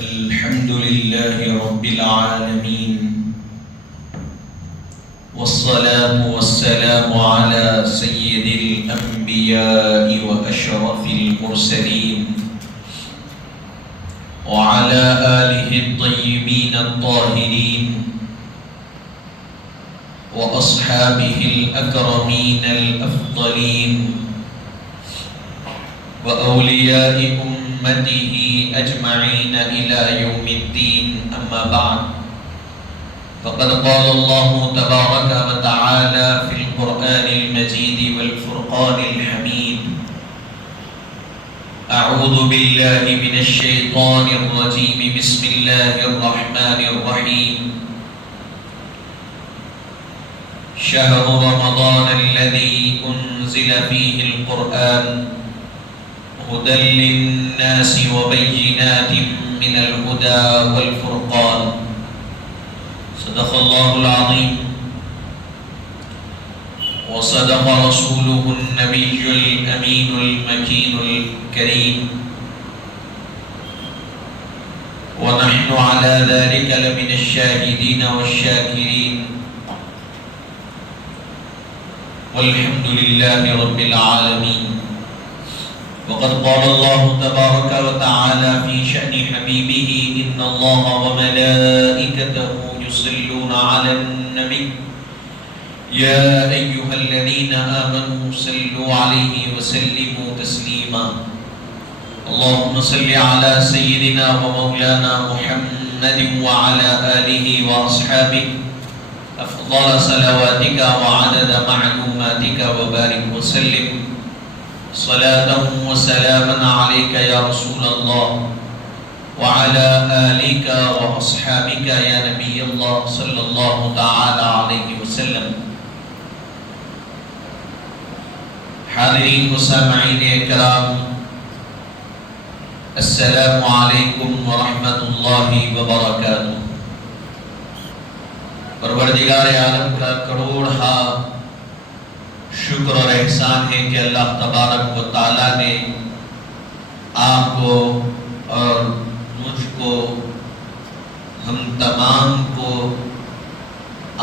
الحمد لله رب العالمين والصلاة والسلام على سيد الأنبياء وأشرف المرسلين وعلى آله الطيبين الطاهرين وأصحابه الأكرمين الأفضلين وأولياء أمته أجمعين إلى يوم الدين. أما بعد، فقد قال الله تبارك وتعالى في القرآن المجيد والفرقان الحميد: أعوذ بالله من الشيطان الرجيم، بسم الله الرحمن الرحيم. شهر رمضان الذي أنزل فيه القرآن هدى للناس وبينات من الهدى والفرقان. صدق الله العظيم وصدق رسوله النبي الأمين المكين الكريم، ونحن على ذلك لمن الشاهدين والشاكرين، والحمد لله رب العالمين. وقد قال الله تبارك وتعالى في شأن حبيبه: إن الله وملائكته يصلون على النبي يا أيها الذين آمنوا صلوا عليه وسلموا تسليما. اللهم صل على سيدنا ومولانا محمد وعلى آله وأصحابه أفضل صلواتك وعدد معلوماتك وبارك وسلم صلاة وسلاما عليك يا رسول الله وعلى آلك وأصحابك يا نبي الله صلى الله تعالى عليه وسلم. حاضرین و سامعین کرام، السلام علیکم ورحمۃ اللہ وبرکاتہ. پروردگار عالم کا کروڑا شکر اور احسان ہے کہ اللہ تبارک و تعالیٰ نے آپ کو اور مجھ کو، ہم تمام کو،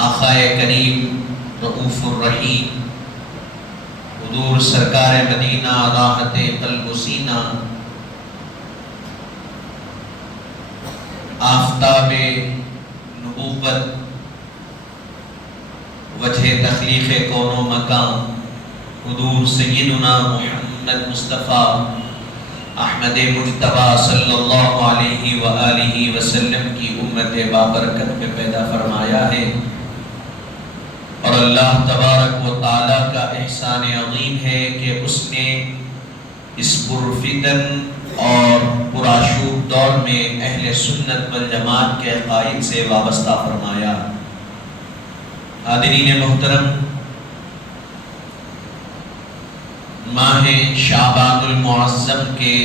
آقا کریم رؤوف الرحیم حضور سرکار مدینہ راحت قلب و سینہ آفتاب نبوت وجہ تخلیق کون و مکان حضور سیدنا محمد مصطفیٰ احمد مجتبیٰ صلی اللہ علیہ وآلہ وسلم کی امت بابرکت میں پیدا فرمایا ہے. اور اللہ تبارک و تعالیٰ کا احسان عظیم ہے کہ اس نے اس پرفتن اور پرآشوب دور میں اہل سنت والجماعت کے عقائد سے وابستہ فرمایا. حاضرین محترم، ماہ شعبان المعظم کے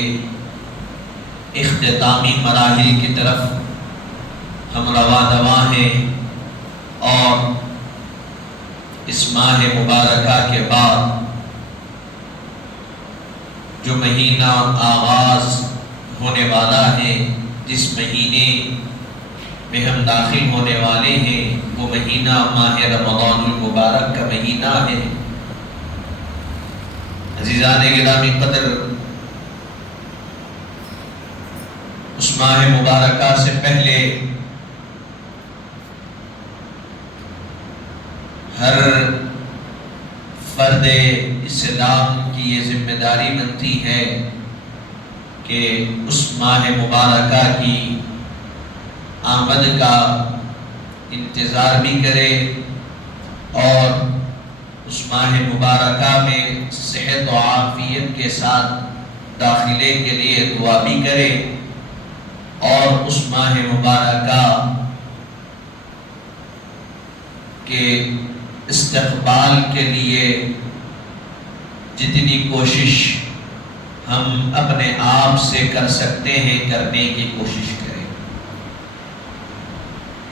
اختتامی مراحل کی طرف ہم رواں ہیں، اور اس ماہ مبارکہ کے بعد جو مہینہ آغاز ہونے والا ہے، جس مہینے میں ہم داخل ہونے والے ہیں، وہ مہینہ ماہ رمضان المبارک کا مہینہ ہے. عزیزان گرامی قدر، اس ماہ مبارکہ سے پہلے ہر فرد اسلام کی یہ ذمہ داری بنتی ہے کہ اس ماہ مبارکہ کی آمد کا انتظار بھی کرے، اور اس ماہ مبارکہ میں صحت و عافیت کے ساتھ داخلے کے لیے دعا بھی کرے، اور اس ماہ مبارکہ کے استقبال کے لیے جتنی کوشش ہم اپنے آپ سے کر سکتے ہیں کرنے کی کوشش کریں.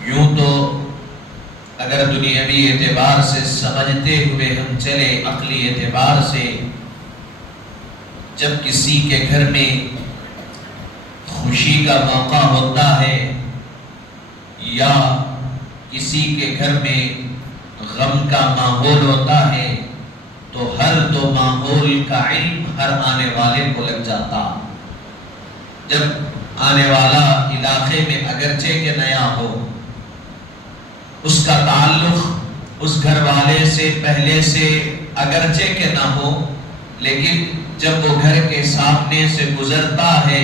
یوں تو اگر دنیاوی اعتبار سے سمجھتے ہوئے ہم چلے، عقلی اعتبار سے، جب کسی کے گھر میں خوشی کا موقع ہوتا ہے یا کسی کے گھر میں غم کا ماحول ہوتا ہے تو ہر دو ماحول کا علم ہر آنے والے کو لگ جاتا۔ جب آنے والا علاقے میں اگرچہ کہ نیا ہو، اس کا تعلق اس گھر والے سے پہلے سے اگرچہ کہ نہ ہو، لیکن جب وہ گھر کے سامنے سے گزرتا ہے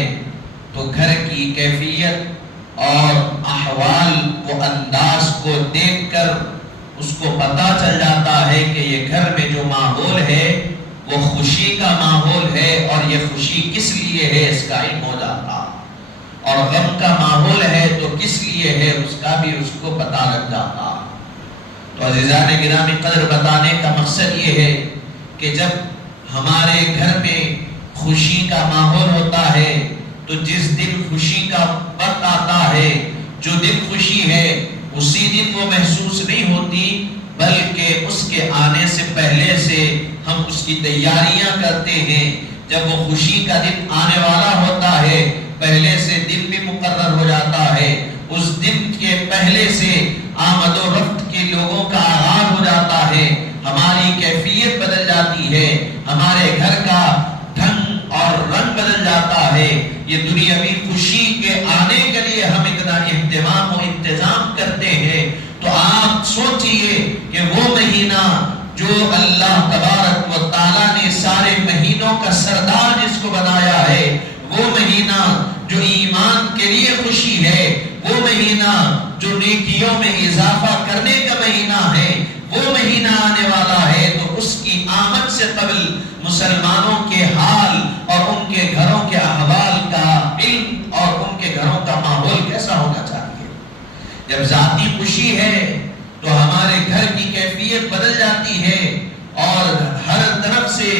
تو گھر کی کیفیت اور احوال و انداز کو دیکھ کر اس کو پتہ چل جاتا ہے کہ یہ گھر میں جو ماحول ہے وہ خوشی کا ماحول ہے، اور یہ خوشی کس لیے ہے اس کا علم ہو جاتا، اور غم کا ماحول ہے تو کس لیے ہے اس کا بھی اس کو پتہ لگ جاتا۔ تو عزیزان گرامی قدر بتانے کا مقصد یہ ہے کہ جب ہمارے گھر میں خوشی کا ماحول ہوتا ہے تو جس دن خوشی کا وقت آتا ہے، جو دن خوشی ہے اسی دن وہ محسوس نہیں ہوتی، بلکہ اس کے آنے سے پہلے سے ہم اس کی تیاریاں کرتے ہیں۔ جب وہ خوشی کا دن آنے والا ہوتا ہے پہلے سے دن بھی مقرر ہو جاتا ہے، اس دن کے پہلے سے آمد و رفت کے لوگوں کا آغاز ہو جاتا ہے، ہماری کیفیت بدل جاتی ہے، ہمارے گھر کا ڈھنگ اور رنگ بدل جاتا ہے۔ یہ دنیاوی خوشی کے آنے کے لیے ہم اتنا اہتمام و انتظام کرتے ہیں، تو آپ سوچئے کہ وہ مہینہ جو اللہ تبارک و تعالیٰ نے سارے مہینوں کا سردار جس کو بنایا ہے، وہ مہینہ جو ایمان کے لیے خوشی ہے، وہ مہینہ جو نیکیوں میں اضافہ کرنے کا مہینہ ہے، وہ مہینہ آنے والا ہے، تو اس کی آمد سے قبل مسلمانوں کے حال اور ان کے گھروں کے احوال کا علم اور ان کے گھروں کا ماحول کیسا ہونا چاہیے۔ جب ذاتی خوشی ہے تو ہمارے گھر کی کیفیت بدل جاتی ہے، اور ہر طرف سے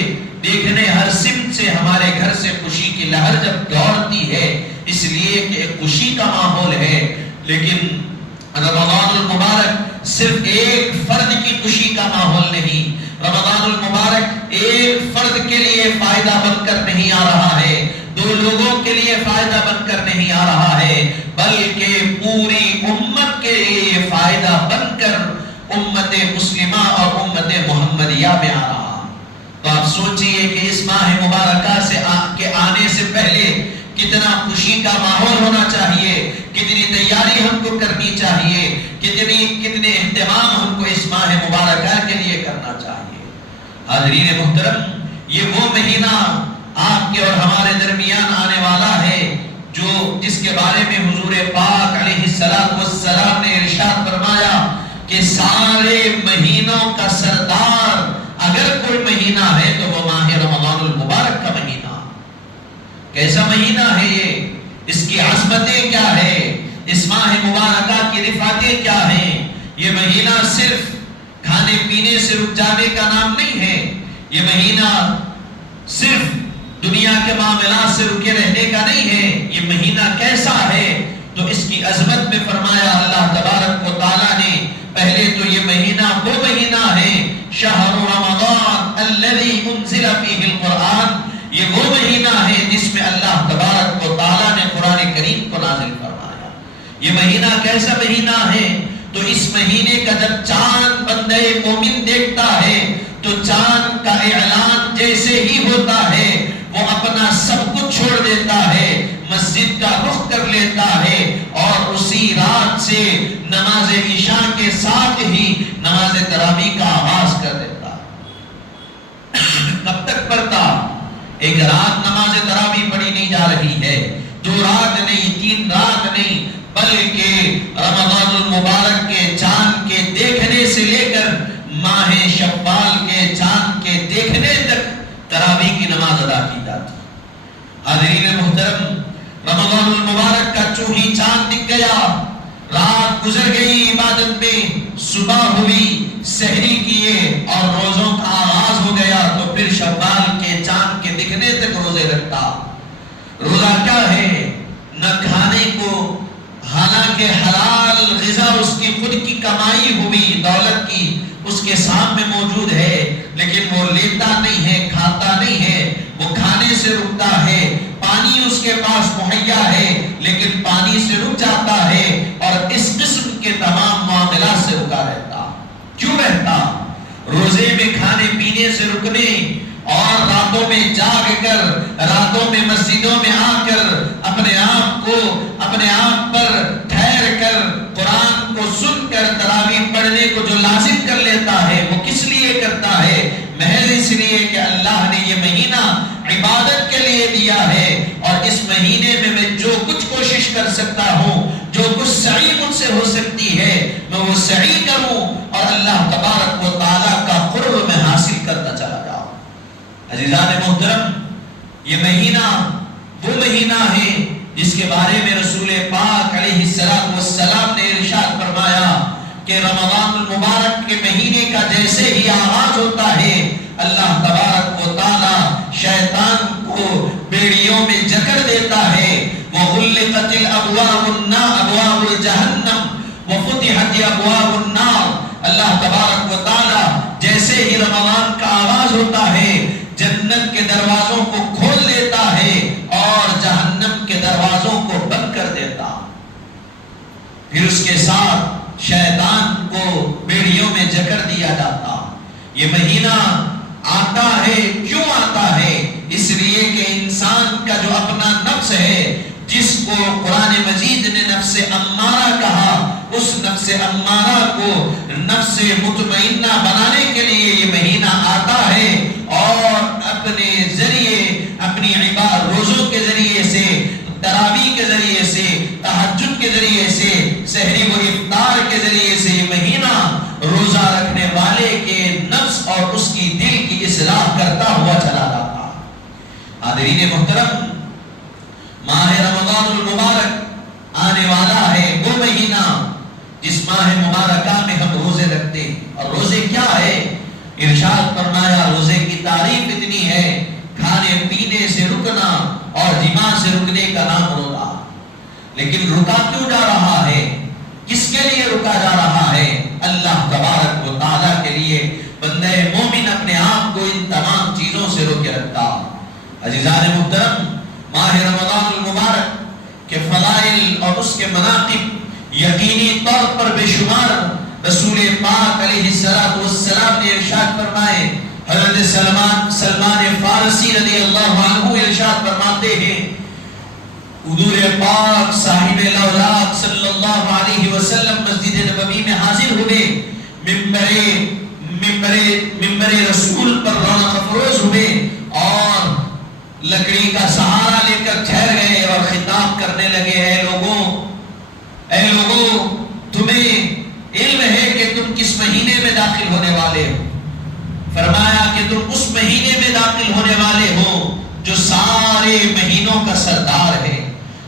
دیکھنے ہر سمت سے ہمارے گھر سے خوشی کی لہر جب دوڑتی ہے، اس لیے کہ خوشی کا ماحول ہے۔ لیکن رمضان المبارک صرف ایک فرد کی خوشی کا ماحول نہیں، رمضان المبارک ایک فرد کے لیے فائدہ بن کر نہیں آ رہا ہے، دو لوگوں کے لیے فائدہ بن کر نہیں آ رہا ہے، بلکہ پوری امت کے لیے فائدہ بن کر امت مسلمہ اور امت محمدیہ میں آ رہا۔ تو آپ سوچئے کہ اس ماہ مبارکہ کے آنے سے پہلے کتنا خوشی کا ماحول ہونا چاہیے، کتنی تیاری ہم کو کرنی چاہیے، کتنے اہتمام ہم کو اس ماہ مبارکہ کے لیے کرنا چاہیے۔ حاضرین محترم، یہ وہ مہینہ آپ کے اور ہمارے درمیان آنے والا ہے جس کے بارے میں حضور پاک علیہ السلام نے ارشاد فرمایا کہ سارے مہینوں کا سردار اگر کوئی مہینہ ہے تو وہ ماہ رمضان المبارک کا مہینہ۔ کیسا مہینہ ہے یہ؟ اس کی عظمتیں کیا ہے؟ اس ماہ مبارکہ کی رفعتیں کیا ہیں؟ یہ مہینہ صرف کھانے پینے سے رک جانے کا نام نہیں ہے، یہ مہینہ صرف دنیا کے معاملات سے رکے رہنے کا نہیں ہے۔ یہ مہینہ کیسا ہے؟ تو اس کی عظمت میں فرمایا اللہ تبارک و تعالیٰ نے، پہلے تو یہ مہینہ وہ مہینہ ہے شہر رمضان الذی انزل فیہ القرآن، یہ وہ مہینہ ہے جس میں اللہ تبارک و تعالیٰ نے قرآن کریم کو نازل فرمایا۔ یہ مہینہ کیسا مہینہ ہے؟ تو اس مہینے کا جب چاند بندے مومن دیکھتا ہے تو چاند کا اعلان جیسے ہی ہوتا ہے وہ اپنا سب کچھ چھوڑ دیتا ہے، مسجد کا رخ کر لیتا ہے، اور اسی رات سے نماز عشاء کے ساتھ ہی نماز تراویح کا آغاز کر دیتا۔ کب تک پڑھتا؟ ایک رات نماز تراویح پڑھی نہیں جا رہی ہے، 2 رات نہیں، 3 رات نہیں، بلکہ رمضان المبارک کے چاند کے دیکھنے سے لے کر ماہ شوال کے چاند کے دیکھنے تک تراویح کی نماز ادا کی جاتی۔ حاضرین محترم، رمضان المبارک کا چونہی چاند دکھ گیا، رات گزر گئی عبادت میں، صبح ہوئی، سحری کیے اور روزوں کا آغاز ہو گیا، تو پھر شوال کے چاند کے دکھنے تک روزے رکھتا۔ روزہ کیا ہے؟ نہ کھانے کو، حالانکہ حلال غذا اس کی خود کی کمائی ہوئی دولت کی اس کے سامنے موجود ہے، لیکن وہ لیتا نہیں ہے، کھاتا نہیں ہے، وہ کھانے سے رکتا ہے، پانی اس کے پاس مہیا ہے لیکن پانی سے رک جاتا ہے، اور اس قسم کے تمام معاملات سے رکا رہتا. کیوں رہتا؟ روزے میں کھانے پینے سے رکنے اور راتوں میں جاگ کر، راتوں میں مسجدوں میں آ کر اپنے آپ پر ٹھہر کر قرآن کو سن کر تراویح پڑھنے کو جو لازم کر لیتا ہے وہ کس لیے کرتا ہے؟ محض اس لیے کہ اللہ نے یہ مہینہ عبادت کے لیے دیا ہے، اور اس مہینے میں جو کچھ کوشش کر سکتا ہوں، جو کچھ سعی مجھ سے ہو سکتی ہے، میں وہ سعی کروں اور اللہ تبارک و تعالیٰ کا قرب میں حاصل کرتا چلا جاؤں. عزیزان محترم، یہ مہینہ وہ مہینہ ہے جس کے بارے میں رسول پاک علیہ السلام نے ارشاد فرمایا کہ رمضان المبارک کے مہینے کا جیسے ہی آغاز ہوتا ہے، اللہ تبارک و تعالی شیطان کو بیڑیوں میں جکڑ دیتا ہے. وَغُلِّقَتِ أَبْوَابُ الْجَهَنَّمِ وَفُتِحَتِ أَبْوَابُ النَّارِ. اللہ تبارک و تعالی جیسے ہی رمضان کا آغاز ہوتا ہے جنت کے دروازوں کو کھول دیتا ہے اور جہنم کے دروازوں کو بند کر دیتا. پھر اس کے ساتھ شیطان کو بیڑیوں میں جکڑ دیا جاتا. یہ مہینہ آتا ہے، کیوں آتا ہے؟ اس لیے کہ انسان کا جو اپنا نفس ہے، جس کو قرآن مجید نے نفس امارہ کہا، اس نفس امارہ کو نفس مطمئنہ بنانے کے لیے یہ مہینہ آتا ہے، اور اپنے ذریعے، اپنی روزوں کے ذریعے سے، تراویح کے ذریعے سے، تہجد کے ذریعے سے، سحری و افطار کے ذریعے سے یہ مہینہ روزہ رکھنے والے کے نفس اور اس کی دل کی اصلاح کرتا ہوا چلا جاتا. حاضرین محترم، ماہ رمضان المبارک آنے والا ہے، وہ مہینہ جس ماہ مبارکہ میں ہم روزے رکھتے ہیں. اور روزے کیا ہے؟ ارشاد فرمایا روزے کی تعریف اتنی ہے، کھانے پینے سے رکنا اور جماع سے رکنے کا نام روزہ. لیکن رکا کیوں جا رہا ہے؟ کس کے لیے رکا جا رہا ہے؟ اللہ تبارک و تعالیٰ کے لیے. بندہ مومن اپنے آپ کو ان تمام چیزوں سے روکے رکھتا. عزیزان محترم، ماہ رمضان المبارک کے فضائل اور اس کے مناقب یقینی طور پر بے شمار. رسول پاک علیہ السلام نے ارشاد فرمائے، حضرت سلمان فارسی رضی اللہ عنہ ارشاد فرماتے ہیں، حضور پاک صاحب الاولاق صلی اللہ علیہ وسلم مسجد نبوی میں حاضر ہوئے، ممبر رسول پر رونق افروز ہوئے اور لکڑی کا سہارا لے کر ٹھہر گئے اور خطاب کرنے لگے، اے لوگوں تمہیں علم ہے کہ تم کس مہینے میں داخل ہونے والے ہو؟ فرمایا کہ تم اس مہینے میں داخل ہونے والے ہو جو سارے مہینوں کا سردار ہے.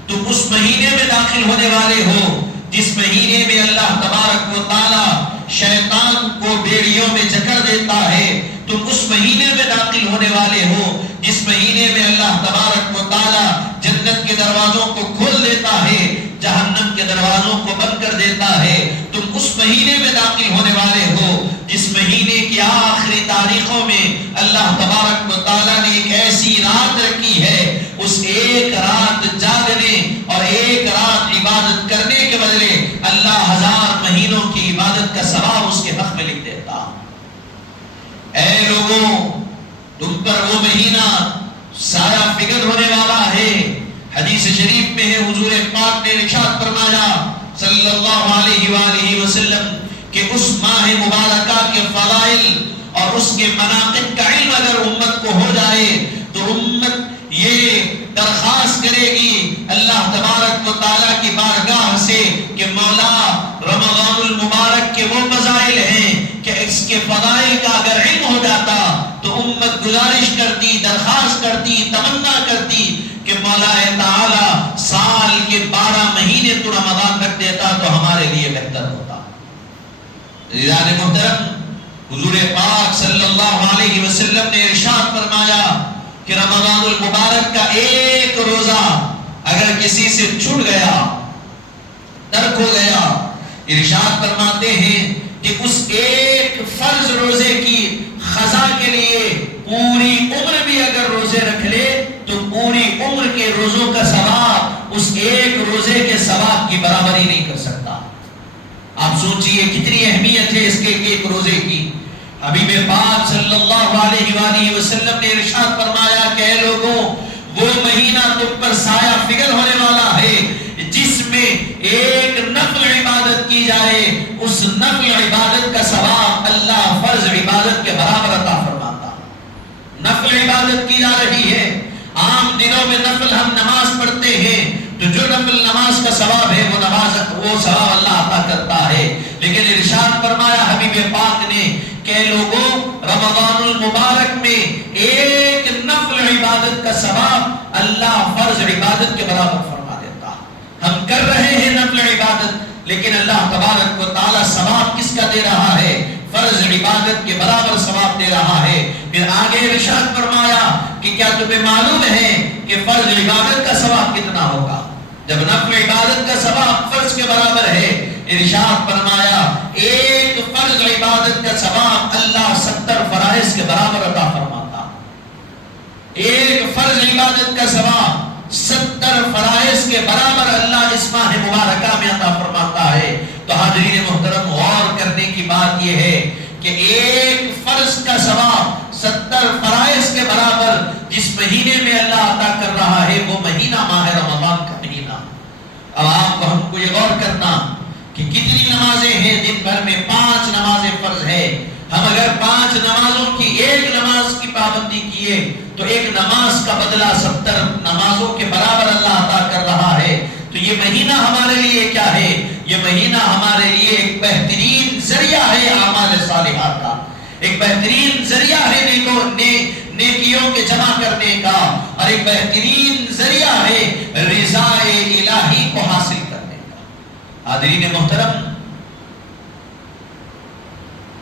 تم اس مہینے میں داخل ہونے والے ہو جس مہینے میں اللہ تبارک و تعالی شیطان کو بیڑیوں میں جکڑ دیتا ہے. تم اس مہینے میں داخل ہونے والے ہو جس مہینے میں اللہ تبارک و تعالی جنت کے دروازوں کو کھول دیتا ہے، جہنم کے دروازوں کو بند کر دیتا ہے. تم اس مہینے میں داخل ہونے والے ہو جس مہینے کی آخری تاریخوں میں اللہ تبارک و تعالیٰ نے ایک ایسی رات رکھی ہے، اس ایک رات جاگنے اور ایک رات عبادت کرنے کے بدلے اللہ 1000 مہینوں کی عبادت کا ثواب اس کے حق میں لکھ دیتا. اے لوگوں، تم پر وہ مہینہ سایہ فکر ہونے والا ہے. حدیث شریف میں ہے، حضور پاک نے ارشاد فرمایا صلی اللہ علیہ وآلہ وسلم کہ اس ماہ مبارکہ کے فضائل اور اس کے مناقب کا علم اگر امت کو ہو جائے تو امت یہ درخواست کرے گی اللہ تبارک و تعالیٰ کی بارگاہ سے کہ مولا، رمضان المبارک کے وہ فضائل ہیں کہ اس کے فضائل کا اگر علم ہو جاتا تو امت گزارش کرتی، درخواست کرتی، تمنا کرتی کہ مولا تعالی سال کے 12 مہینے تو رمضان رکھ دیتا تو ہمارے لیے بہتر ہوتا. عزیزان محترم، حضور پاک صلی اللہ علیہ وسلم نے ارشاد فرمایا کہ رمضان المبارک کا ایک روزہ اگر کسی سے چھوٹ گیا، ترک ہو گیا، ارشاد فرماتے ہیں کہ اس ایک فرض روزے کی قضا کے لیے پوری عمر بھی اگر روزہ روزے رکھ لے تو پوری عمر کے روزوں کا ثواب اس ایک روزے کے ثواب کی برابری نہیں کر سکتا۔ آپ سوچئے کتنی اہمیت ہے اس کے ایک روزے کی۔ حبیب پاک صلی اللہ علیہ وآلہ وسلم نے ارشاد فرمایا کہ اے لوگوں، وہ مہینہ تم پر سایہ فکر ہونے والا ہے جس میں ایک نفل عبادت کی جائے، اس نفل عبادت کا ثواب اللہ فرض عبادت کے برابر عطا فرماتا۔ نفل عبادت کی جا رہی ہے، عام دنوں میں نفل ہم نماز پڑھتے ہیں تو جو نفل نماز کا ثواب ہے وہ ثواب اللہ عطا کرتا ہے، لیکن ارشاد فرمایا حبیب پاک نے کہ لوگوں رمضان المبارک میں ایک نفل عبادت کا ثواب اللہ فرض عبادت کے برابر فرما دیتا۔ ہم کر رہے ہیں نفل عبادت، لیکن اللہ تبارک و تعالی ثواب کس کا دے رہا ہے؟ فرض عبادت کے برابر ثواب دے رہا ہے۔ پھر آگے ارشاد فرمایا کہ کیا تمہیں معلوم ہے کہ فرض عبادت کا ثواب کتنا ہوگا؟ جب نفل عبادت کا ثواب فرض کے برابر ہے، ارشاد فرمایا ایک فرض عبادت کا ثواب اللہ 70 فرائض کے برابر عطا فرماتا۔ ایک فرض عبادت کا ثواب 70 فرائض کے برابر اللہ اس ماہ مبارکہ میں عطا فرماتا ہے۔ تو حاضرین محترم، غور کرنے کی بات یہ ہے کہ ایک فرض کا ثواب 70 فرائض کے برابر جس مہینے میں اللہ عطا کر رہا ہے وہ مہینہ ماہ رمضان کا مہینہ۔ اب آپ کو ہم کو یہ غور کرنا کہ کتنی نمازیں ہیں، دن بھر میں 5 نمازیں فرض ہے۔ ہم اگر 5 نمازوں کی ایک نماز کی پابندی کیے تو ایک نماز کا بدلہ 70 نمازوں کے برابر اللہ عطا کر رہا ہے۔ تو یہ مہینہ ہمارے لیے کیا ہے؟ یہ مہینہ ہمارے لیے ایک بہترین ذریعہ ہے اعمال صالحات کا، ایک بہترین ذریعہ ہے نیکیوں کے جمع کرنے کا، اور ایک بہترین ذریعہ ہے رضا الہی کو حاصل کرنے کا۔ حاضرین محترم،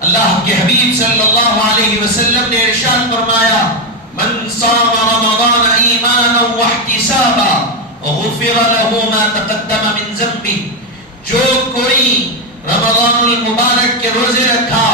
اللہ کے حبیب صلی اللہ علیہ وسلم نے ارشاد فرمایا من صام رمضان ایمانا واحتسابا غفر له ما تقدم من ذنبه، جو کوئی رمضان المبارک کے روزے رکھا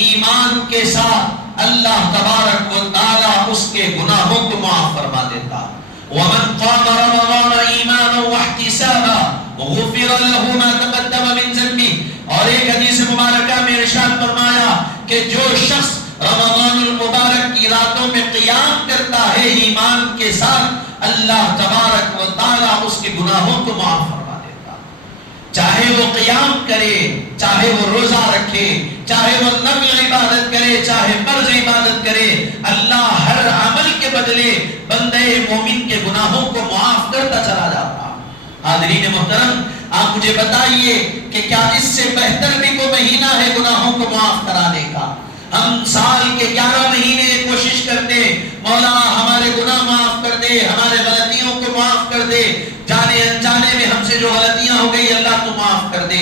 ایمان کے ساتھ، اللہ تبارک و تعالی اس کے گناہوں کو معاف فرما دیتا۔ ومن قام رمضان ایمانا واحتسابا غفر له ما تقدم من ذنبه، اور ایک حدیث مبارکہ میں ارشاد فرمایا کہ جو شخص رمضان المبارک کی راتوں میں قیام کرتا ہے ایمان کے ساتھ، اللہ تبارک و تعالی اس کے گناہوں کو معاف فرما دیتا۔ چاہے وہ قیام کرے، چاہے وہ روزہ رکھے، چاہے وہ نفل عبادت کرے، چاہے فرض عبادت کرے، اللہ ہر عمل کے بدلے بندے مومن کے گناہوں کو معاف کرتا چلا جاتا۔ حاضرین محترم، آپ مجھے بتائیے کہ کیا اس سے بہتر بھی کوئی مہینہ ہے گناہوں کو معاف کرانے کا؟ ہم سال کے 11 مہینے کوشش کرتے مولا ہمارے گناہ معاف کر دے، ہمارے غلطیوں کو معاف کر دے، جانے انجانے میں ہم سے جو غلطیاں ہو گئی اللہ تو معاف کر دے۔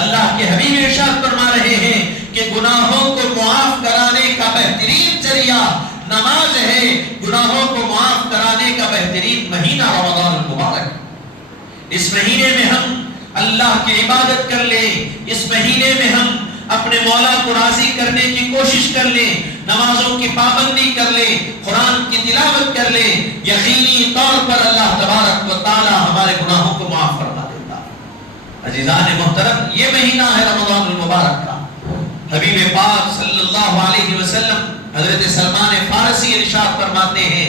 اللہ کے حبیب ارشاد فرما رہے ہیں کہ گناہوں کو معاف کرانے کا بہترین ذریعہ نماز ہے، گناہوں کو معاف کرانے کا بہترین مہینہ رمضان المبارک۔ اس مہینے میں ہم اللہ کی عبادت کر لیں، اس مہینے میں ہم اپنے مولا کو راضی کرنے کی کوشش کر لیں، نمازوں کی پابندی کر لیں، قرآن کی تلاوت کر لیں، یقینی طور پر اللہ تبارک و تعالی ہمارے گناہوں کو معاف فرما دیتا۔ عزیزان محترم، یہ مہینہ ہے رمضان المبارک کا۔ حبیب پاک صلی اللہ علیہ وسلم حضرت سلمان فارسی ارشاد فرماتے ہیں،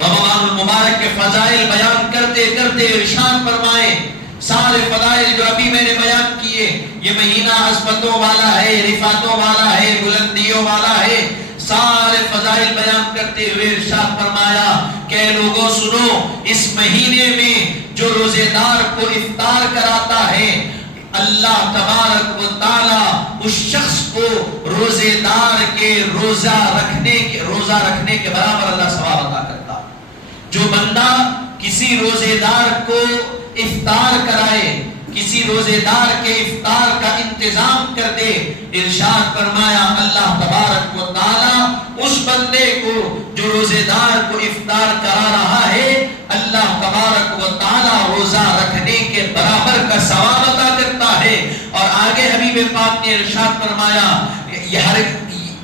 رمضان المبارک کے فضائل بیان کرتے کرتے ارشاد فرمائے سارے فضائل جو ابھی میں نے بیان کیے، یہ مہینہ عظمتوں والا ہے، رفعتوں والا ہے، بلندیوں والا ہے، سارے فضائل بیان کرتے ہوئے ارشاد فرمایا کہ لوگوں سنو، اس مہینے میں جو روزے دار کو افطار کراتا ہے، اللہ تبارک و تعالی اس شخص کو روزے دار کے روزہ رکھنے کے برابر اللہ ثواب عطا کرتا۔ جو بندہ کسی روزے دار کو افطار کرائے، کسی روزے دار کے افطار کا انتظام کر دے، ارشاد فرمایا اللہ تبارک و تعالی اس بندے کو جو روزے دار کو افطار کرا رہا ہے، اللہ تبارک و تعالی روزہ رکھنے کے برابر کا ثواب عطا کرتا ہے۔ اور آگے حبیب پاک نے ارشاد فرمایا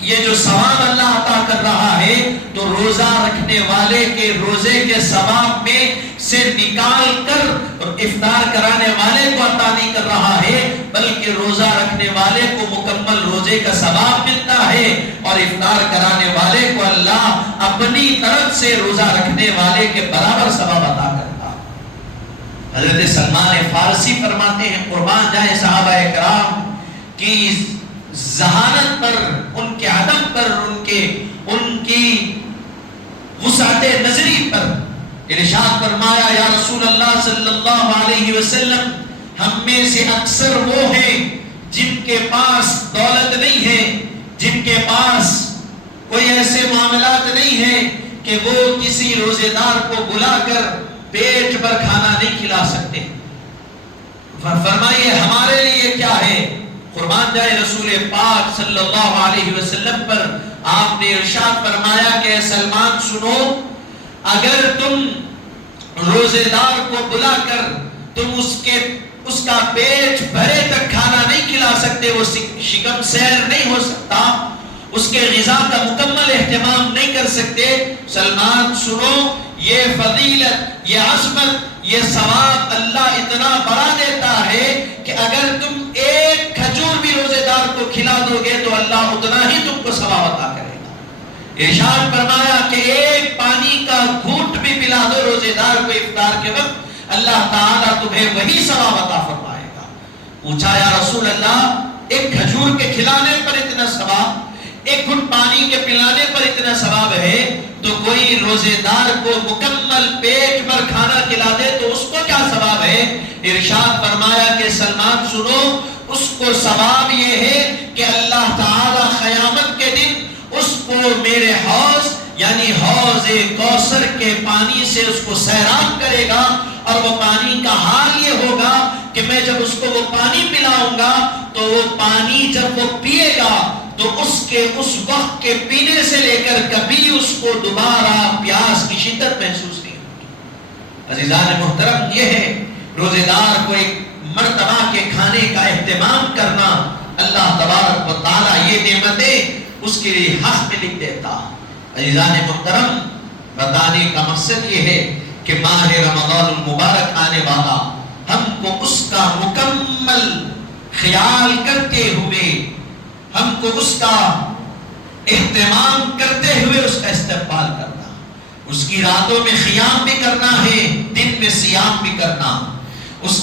یہ جو ثواب اللہ عطا کر رہا ہے تو روزہ رکھنے والے کے روزے کے ثواب میں سے نکال کر افطار کرانے والے کو عطا نہیں کر رہا ہے، بلکہ روزہ رکھنے والے کو مکمل روزے کا ثواب ملتا ہے اور افطار کرانے والے کو اللہ اپنی طرف سے روزہ رکھنے والے کے برابر ثواب عطا کرتا ہے۔ حضرت سلمان فارسی فرماتے ہیں، قربان جائے صحابہ کرام کی ذہانت پر، ان کے ادب پر، ان کی وسعت نظری پر، ارشاد فرمایا یا رسول اللہ صلی اللہ علیہ وسلم، ہم میں سے اکثر وہ ہیں جن کے پاس دولت نہیں ہے، جن کے پاس کوئی ایسے معاملات نہیں ہیں کہ وہ کسی روزے دار کو بلا کر پیٹ پر کھانا نہیں کھلا سکتے۔ فرمائیے ہمارے لیے کیا ہے؟ قربان جائے رسول پاک صلی اللہ علیہ وسلم پر آپ نے ارشاد فرمایا کہ سلمان سنو، اگر تم روزے دار کو بلا کر تم اس کا پیٹ بھرے تک کھانا نہیں کھلا سکتے، وہ شکم سیر نہیں ہو سکتا، اس کے غذا کا مکمل اہتمام نہیں کر سکتے، سلمان سنو، یہ فضیلت، یہ عظمت، یہ ثواب اللہ اتنا بڑا دیتا ہے کہ اگر تم ایک کھجور بھی روزے دار کو کھلا دو گے تو اللہ اتنا ہی تم کو ثواب عطا کرے گا۔ ارشاد فرمایا کہ ایک پانی کا گھونٹ بھی پلا دو روزے دار کو افطار کے وقت، اللہ تعالیٰ تمہیں وہی ثواب عطا فرمائے گا۔ پوچھا یا رسول اللہ، ایک کھجور کے کھلانے پر اتنا ثواب، ایک گھونٹ پانی کے پلانے پر اتنا ثواب ہے، تو کوئی روزے دار کو مکمل پیٹ پر کھانا کھلا دے تو اس کو کیا ثواب ہے؟ ارشاد فرمایا کہ سلمان سنو، اس کو ثواب یہ ہے کہ اللہ تعالی قیامت کے دن اس کو میرے حوض یعنی حوض کوثر کے پانی سے اس کو سیراب کرے گا، اور وہ پانی کا حال یہ ہوگا کہ میں جب اس کو وہ پانی پلاؤں گا تو وہ پانی جب وہ پیے گا تو اس وقت کے پینے سے لے کر کبھی اس کو دوبارہ پیاس کی شدت محسوس نہیں ہوگی۔ عزیزان محترم، یہ ہے روزے دار کو ایک مرتبہ کے کھانے کا اہتمام کرنا، اللہ تبارک و تعالیٰ یہ نعمتیں اس کے لیے حق میں لکھ دیتا۔ عزیزان محترم، بتانے کا مقصد یہ ہے کہ ماہ رمضان المبارک آنے والا، ہم کو اس کا مکمل خیال کرتے ہوئے، ہم کو اس کا اہتمام کرتے ہوئے اس کا استقبال کرنا، اس کی راتوں میں قیام بھی کرنا ہے، دن میں صیام بھی کرنا، اس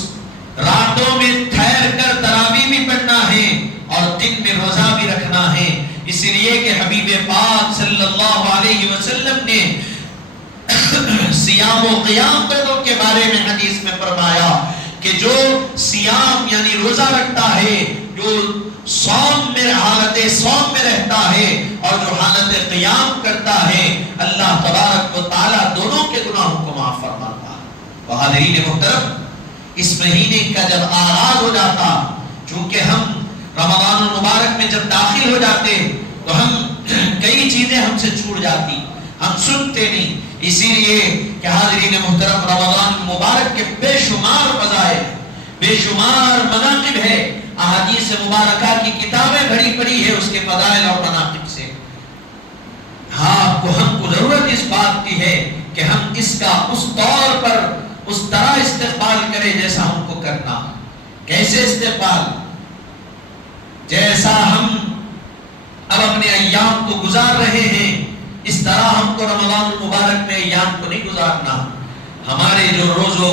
راتوں میں ٹھہر کر تراویح بھی پڑھنا ہے اور دن میں روزہ بھی رکھنا ہے، اس لیے کہ حبیب پاک صلی اللہ علیہ وسلم نے صیام و قیام دونوں کے بارے میں حدیث میں فرمایا کہ جو صیام یعنی روزہ رکھتا ہے، جو صوم میں حالت صوم میں رہتا ہے اور جو حالت قیام کرتا ہے، اللہ تبارک و تعالیٰ دونوں کے گناہوں کو معاف فرماتا ہے۔ حاضرین محترم، اس مہینے کا جب آغاز ہو جاتا، چونکہ ہم رمضان المبارک میں جب داخل ہو جاتے تو کئی چیزیں ہم سے چھوٹ جاتی، ہم سنتے نہیں، اسی لیے کہ حاضرین محترم رمضان المبارک کے بے شمار فضائل، بے شمار مناقب ہے، احادیث مبارکہ کی کتابیں بھری پڑی ہے اس کے فضائل اور مناقب سے۔ ہم کو ضرورت اس بات کی ہے کہ ہم اس کا اس طور پر اس طرح استقبال کریں جیسا ہم کو کرنا۔ کیسے استقبال؟ جیسا ہم اب اپنے ایام کو گزار رہے ہیں اس طرح ہم کو رمضان المبارک میں ایام کو نہیں گزارنا۔ ہمارے جو روز و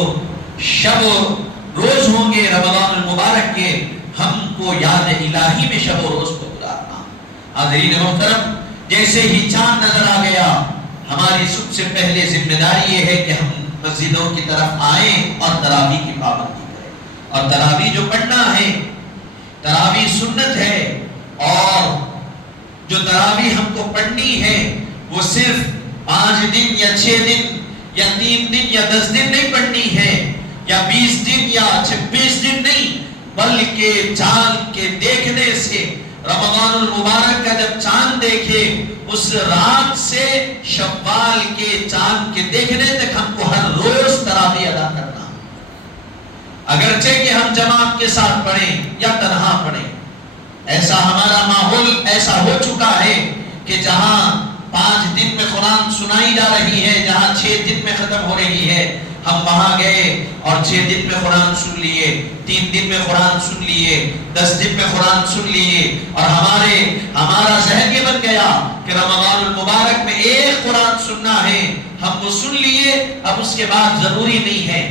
شب و روز ہوں گے رمضان المبارک کے، ہم کو یاد الہی میں شب و روز کو گزارنا۔ حاضرین محترم، جیسے ہی چاند نظر آ گیا، ہماری سب سے پہلے ذمہ داری یہ ہے کہ ہم مسجدوں کی طرف آئیں اور تراویح کی پابندی کریں، اور تراویح جو پڑھنا ہے، تراویح سنت ہے، اور جو تراویح ہم کو پڑھنی ہے وہ صرف 5 دن یا 6 دن یا 3 دن یا 10 دن نہیں پڑھنی ہے، یا 20 دن یا 26 دن نہیں، بلکہ چاند کے دیکھنے سے، رمضان المبارک کا جب چاند دیکھے اس رات سے شوال کے چاند کے دیکھنے تک ہم کو ہر روز تراویح ادا کرنا، اگرچہ کہ ہم جماعت کے ساتھ پڑھیں یا تنہا پڑھیں، ایسا ہمارا ماحول ایسا ہو چکا ہے کہ جہاں 5 دن میں قرآن سنائی جا رہی ہے، جہاں 6 دن میں ختم ہو رہی ہے، ہم وہاں گئے اور 6 دن میں قرآن سن لیے، 3 دن میں قرآن سن لیے، 10 دن میں قرآن سن لیے، اور ہمارا ذہن یہ بن گیا کہ رمضان المبارک میں ایک قرآن سننا ہے، ہم وہ سن لیے، اب اس کے بعد ضروری نہیں ہے۔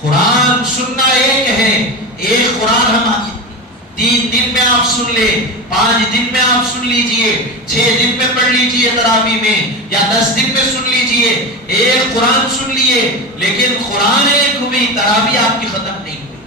قرآن سننا ایک ہے، ایک قرآن ہم 3 دن میں آپ سن لے، 5 دن میں آپ سن لیجئے، 6 دن میں پڑھ لیجئے تراویح میں، یا 10 دن میں سن لیجئے، ایک قرآن سن لیے، لیکن قرآن ایک ہوئی، تراویح آپ کی ختم نہیں ہوئی۔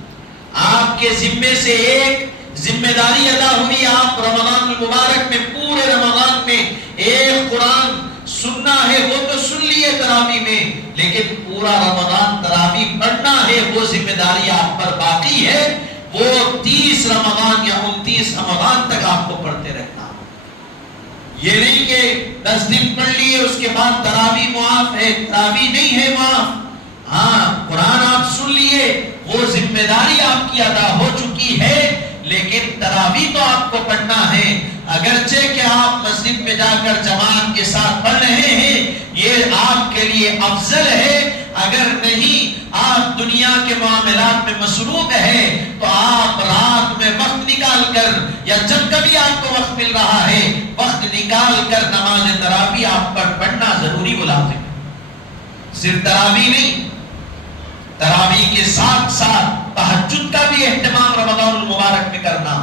آپ کے ذمے سے ایک ذمہ داری ادا ہوئی، آپ رمضان المبارک میں پورے رمضان میں ایک قرآن سننا ہے، وہ تو سن لیے تراویح میں، لیکن پورا رمضان تراویح پڑھنا ہے، وہ ذمہ داری آپ پر باقی ہے، وہ 30 رمضان یا 29 رمضان تک آپ کو پڑھتے رہنا۔ یہ نہیں کہ 10 دن پڑھ لیے اس کے بعد تراویح معاف ہے، تراویح نہیں ہے معاف۔ ہاں، قرآن آپ سن لیے، وہ ذمہ داری آپ کی ادا ہو چکی ہے، لیکن تراویح تو آپ کو پڑھنا ہے، اگرچہ کہ آپ مسجد میں جا کر جماعت کے ساتھ پڑھ رہے ہیں، یہ آپ کے لیے افضل ہے۔ اگر نہیں آپ دنیا کے معاملات میں مصروف ہیں تو آپ رات میں وقت نکال کر، یا جب کبھی آپ کو وقت مل رہا ہے، وقت نکال کر نماز تراویح آپ پر پڑھنا ضروری و لازم ہے۔ صرف تراویح نہیں، تراویح کے ساتھ ساتھ تہجد کا بھی اہتمام رمضان المبارک میں کرنا،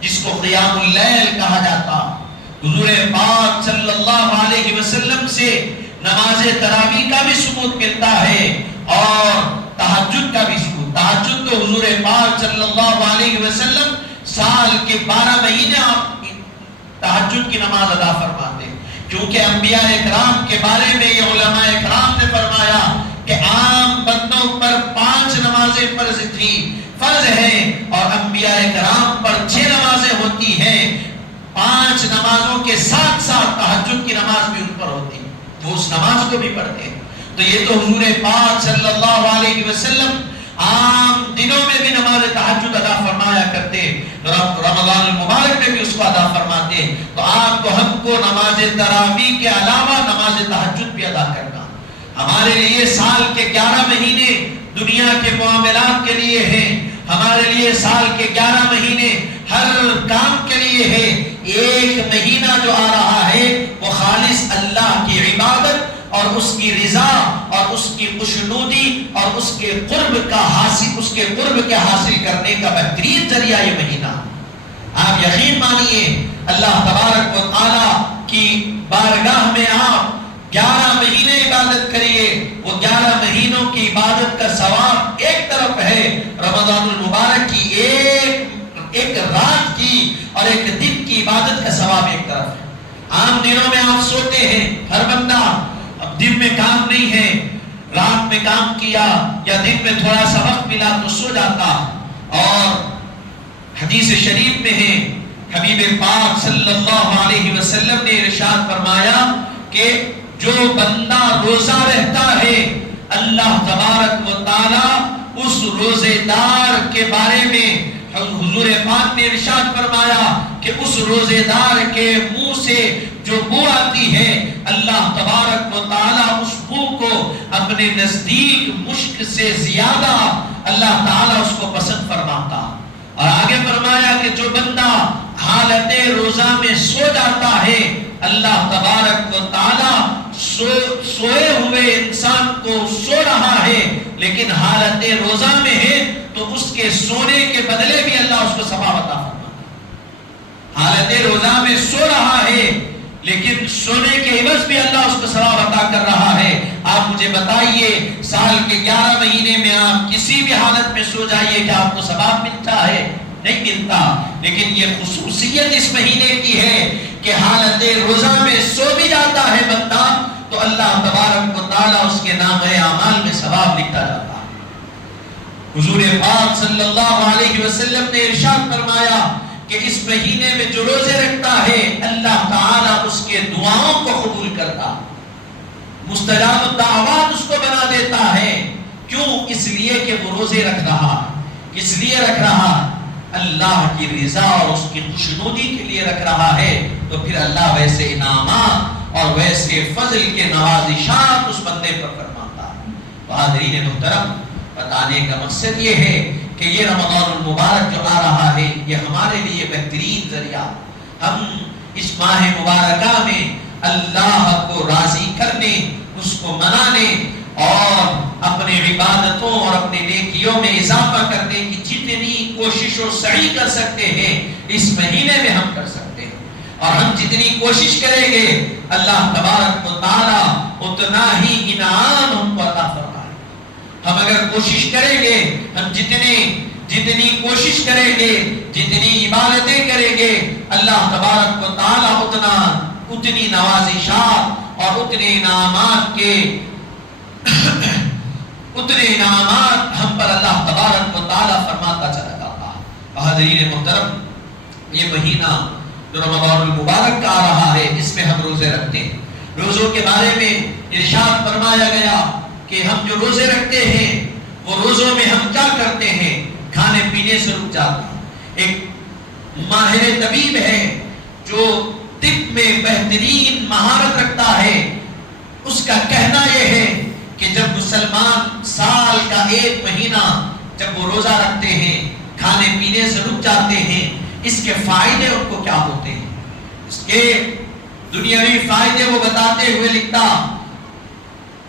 جس کو قیام اللیل کہا جاتا۔ حضور پاک صلی اللہ علیہ وسلم سے نماز تراویح کا بھی ثبوت ملتا ہے اور تہجد کا بھی ثبوت۔ تہجد تو حضور پاک صلی اللہ علیہ وسلم سال کے 12 مہینے آپ تہجد کی نماز ادا فرماتے، کیونکہ انبیاء اکرام کے بارے میں یہ علماء اکرام نے فرمایا کہ عام بندوں پر 5 نمازیں فرض ہیں اور انبیاء اکرام پر 6 نمازیں ہوتی ہیں۔ 5 نمازوں کے ساتھ ساتھ تہجد کی نماز بھی ان پر ہوتی ہے، وہ اس نماز کو بھی پڑھتے ہیں۔ تو یہ تو حضور پاک صلی اللہ علیہ وسلم عام دنوں میں بھی نماز تہجد ادا فرمایا کرتے، رمضان المبارک میں بھی اس کو ادا فرماتے۔ تو آپ کو، ہم کو نماز تراویح کے علاوہ نماز تہجد بھی ادا کرنا۔ ہمارے لیے سال کے 11 مہینے دنیا کے معاملات کے لیے ہیں، ہمارے لیے سال کے 11 مہینے ہر کام کے لیے ہے۔ ایک مہینہ جو آ رہا ہے وہ خالص اللہ کی عبادت اور اس کی رضا اور اس کی خوشنودی اور اس کے قرب کے حاصل کرنے کا بہترین ذریعہ یہ مہینہ۔ آپ یقین مانیے، اللہ تبارک و تعالی کی بارگاہ میں آپ 11 مہینے عبادت کریے، وہ 11 مہینوں کی عبادت کا ثواب ایک طرف ہے، رمضان المبارک کی ایک رات کی اور ایک دن کی عبادت کا ثواب ایک طرف ہے۔ عام دنوں میں آپ سوتے ہیں، ہر بندہ، اب دن میں کام نہیں ہے، رات میں کام کیا یا دن میں تھوڑا سا وقت ملا تو سو جاتا، اور حدیث شریف میں ہے، حبیب پاک صلی اللہ علیہ وسلم نے ارشاد فرمایا کہ جو بندہ روزہ رہتا ہے، اللہ تبارک و تعالی اس روزے دار کے بارے میں، حضور پاک نے ارشاد فرمایا کہ اس روزے دار کے منہ سے جو بو آتی ہے، اللہ تبارک و تعالی اس بو کو اپنے نزدیک مشک سے زیادہ اللہ تعالی اس کو پسند فرماتا۔ اور آگے فرمایا کہ جو بندہ حالت روزہ میں سو جاتا ہے، اللہ تبارک و تعالی سوئے ہوئے انسان کو سو رہا ہے لیکن حالت روزہ میں ہے تو اس کے سونے کے بدلے بھی اللہ اس کو ثواب عطا فرماتا۔ حالت روزہ میں سو رہا ہے لیکن سونے کے عوض بھی اللہ اس کو ثواب عطا کر رہا ہے۔ آپ مجھے بتائیے، سال کے 11 مہینے میں آپ کسی بھی حالت میں سو جائیے کہ آپ کو ثواب ملتا ہے؟ نہیں ملتا۔ لیکن یہ خصوصیت اس مہینے کی ہے کہ حالت روزہ میں سو بھی جاتا ہے بندہ تو اللہ تبارک و تعالی اس کے نامہ اعمال میں ثواب لکھتا جاتا ہے۔ حضور پاک صلی اللہ علیہ وسلم نے ارشاد فرمایا کہ اس مہینے میں جو روزے رکھتا ہے اللہ تعالیٰ اس کے دعاؤں کو قبول کرتا، مستجاب الدعوات اس کو بنا دیتا ہے۔ کیوں؟ اس لیے کہ وہ روزے رکھ رہا، اس لیے رکھ رہا۔ اللہ کی رضا اور اس کی خوشنودی کے لیے رکھ رہا ہے تو پھر اللہ ویسے انعامات اور ویسے فضل کے نوازشات اس بندے پر فرماتا ہے۔ حاضرین محترم، بتانے کا مقصد یہ ہے کہ یہ رمضان المبارک جو آ رہا ہے یہ ہمارے لیے بہترین ذریعہ، ہم اس ماہ مبارکہ میں اللہ کو راضی کرنے، اس کو منانے اور اپنے عبادتوں اور اپنے نیکیوں میں اضافہ کرنے کی جتنی کوشش و سعی کر سکتے ہیں اس مہینے میں ہم کر سکتے ہیں، اور ہم جتنی کوشش کریں گے اللہ تبارک و تعالی اتنا ہی انعام ہم کو عطا فرمائے۔ ہم اگر کوشش کریں گے، ہم جتنی کوشش کریں گے، جتنی عبادتیں کریں گے، اللہ تبارک و تعالی اتنی نوازشات اور اتنے انعامات ہم پر اللہ تبارک و تعالی فرماتا چلا جاتا ہے۔ حاضرین محترم، یہ مہینہ جو رمضان المبارک کا آ رہا ہے اس میں ہم روزے رکھتے ہیں۔ روزوں کے بارے میں ارشاد فرمایا گیا کہ ہم جو روزے رکھتے ہیں وہ روزوں میں ہم کیا کرتے ہیں؟ کھانے پینے سے رک جاتے ہیں۔ ایک ماہر طبیب ہے جو طب میں بہترین مہارت رکھتا ہے، اس کا کہنا یہ ہے کہ جب مسلمان سال کا ایک مہینہ جب وہ روزہ رکھتے ہیں، کھانے پینے سے رک جاتے ہیں، اس کے فائدے ان کو کیا ہوتے ہیں؟ اس کے دنیاوی فائدے وہ بتاتے ہوئے لکھتا،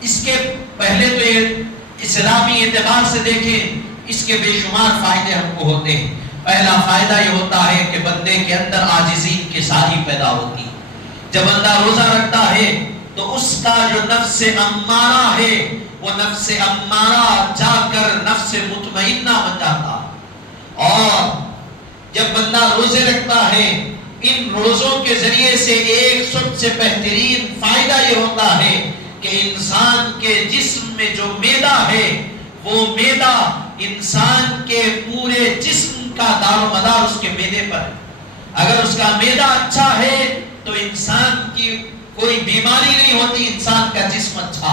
اس کے پہلے تو یہ اسلامی اعتبار سے دیکھیں اس کے بے شمار فائدے ہم کو ہوتے ہیں۔ پہلا فائدہ یہ ہوتا ہے کہ بندے کے اندر عاجزی کی ساری پیدا ہوتی ہے۔ جب بندہ روزہ رکھتا ہے تو اس کا جو نفس امارہ ہے وہ نفس امارہ جا کر نفس مطمئنہ بن جاتا ہے، اور جب بندہ روزے رکھتا ہے ان روزوں کے ذریعے سے ایک سب سے بہترین فائدہ یہ ہوتا ہے کہ انسان کے جسم میں جو معدہ ہے وہ معدہ انسان کے پورے جسم کا دار و مدار اس کے معدے پر ہے۔ اگر اس کا معدہ اچھا ہے تو انسان کی کوئی بیماری نہیں ہوتی، انسان کا جسم اچھا،